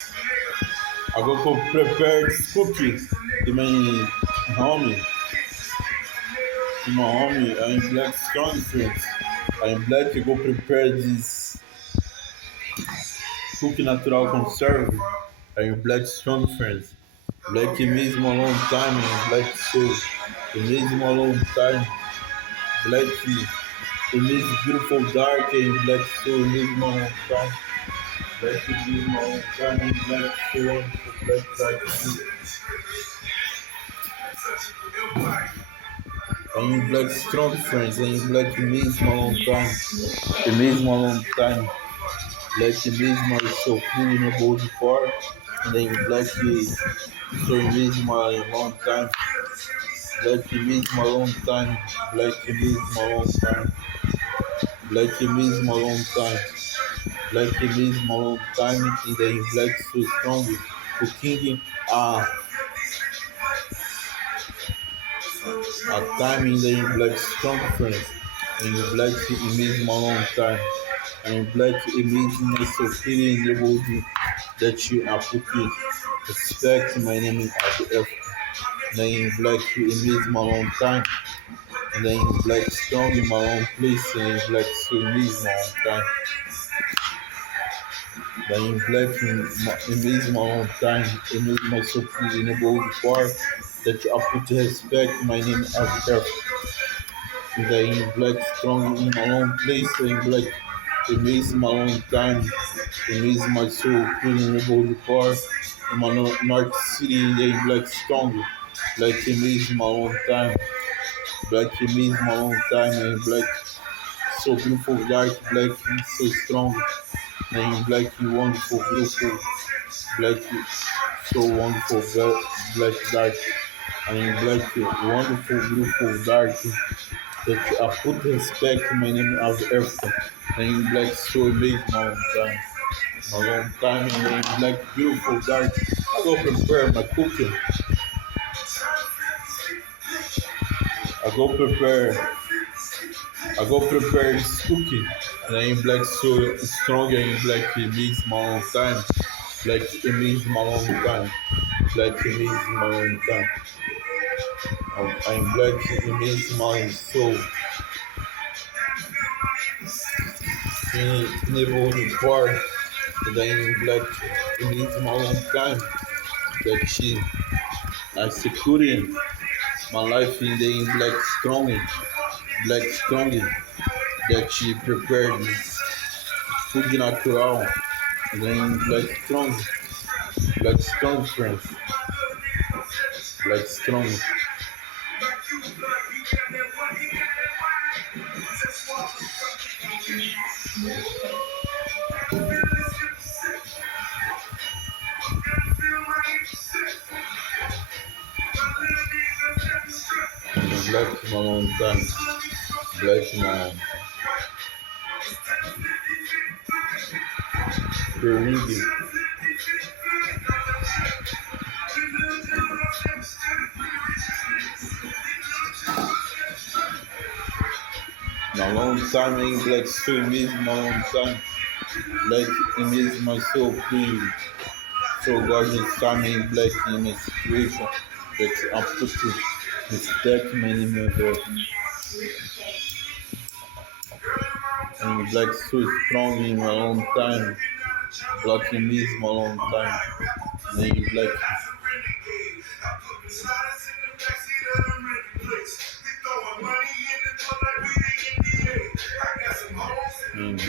I go to prepare this cookie in my home. In my home, I'm black strong friends. I'm black. I go prepare this cookie natural conserve. I'm black strong friends. Black mesmo a long time, black soul. The mesmo a long time. Black the mesmo beautiful dark and black soul mesmo a long time. Black mesmo a long time and black soul. Black dark. I'm black strong friends. I'm black mesmo a long time. The mesmo a long time. Black mesmo I so feeling before. And then black so mesmo a long time. Black mesmo a long time. Black mesmo a long time. Black mesmo a long time. Black mesmo a long time. And then black so strong. O King a time in the black strong friends. And black mesmo a long time. And black mesmo I so feeling the body that you are putting respect my name at the F. Then black mesmo a long time. And then black strong in my own place and black so mesmo a long time. Then black in mesmo a long time. And mesmo so feeling the body before that you are putting respect my name at the F. And then black strong in my own place and black mesmo a long time. And mesmo so feeling the body before in my North City and then black strong. Black mesmo a long time. Black mesmo a long time and black so beautiful, dark, black, so strong, and black, wonderful, beautiful, black, so wonderful, black, dark, and black, wonderful, beautiful, dark, that I put respect to my name of earth, and black, so amazing, my long time, and black, beautiful, dark. I go prepare my cooking. I go prepare. I go prepare this cookie. And I am black so strong and black it means my own time. Black it means my own time. Black it means my own time. I'm black it means my soul. Never before. And I am black it means my own time. That she I securing my life in the black strong. Black strong that she prepared food natural. And then black strong friends, black strong, black my long time, black my Peruvian, my long time in black swim is my long time, black it is my soul clean. So gorgeous time in black in a situation that I'm putting respect many members and black so strong in my long time, black in is my long time, and black.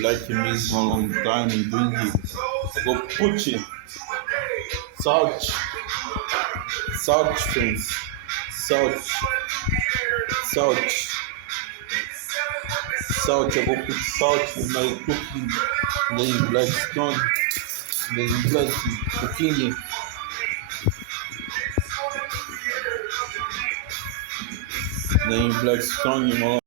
Black means a long time in doing it. I go pushing, salt, salt friends, salt, salt, salt. I go put salt in my cooking. Then black strong, then black cooking. Then black strong in my